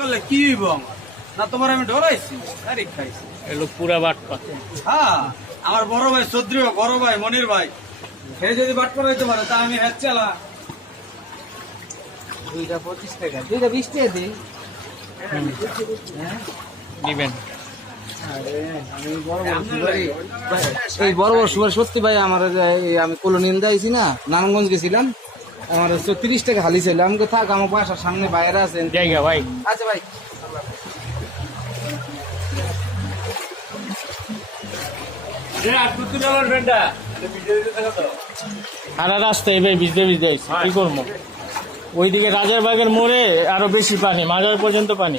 করলে কি হইব আমার? না তোমার আমি ডরাইছি, তারিখ খাইছি। এগুলো পুরা বাটপা। হ্যাঁ, আমার বড় ভাই সদ্রিয়, বড় ভাই মনির ভাই, সে যদি বাট করাইতে পারে তা আমি হ্যাঁ চালা। 2টা 25 টাকা, 2টা 20 টাকা দিই। নিবেন এই বড় বড় সুপার সত্যি ভাই আমার আমি কলোনিয়াল যাইছি না, নারায়ণগঞ্জ গেছিলাম, আমার 30 টাকা হালি ছিল। আমাকে থাক, আমার বাসার সামনে বাইরে আছেন জায়গা ভাই। আচ্ছা ভাই। সারা রাস্তায় ভাই ভিজতে ভিজতে আইছি, কি করবো? ওইদিকে রাজারবাগের মোড়ে আরো বেশি পানি, মাজার পর্যন্ত পানি।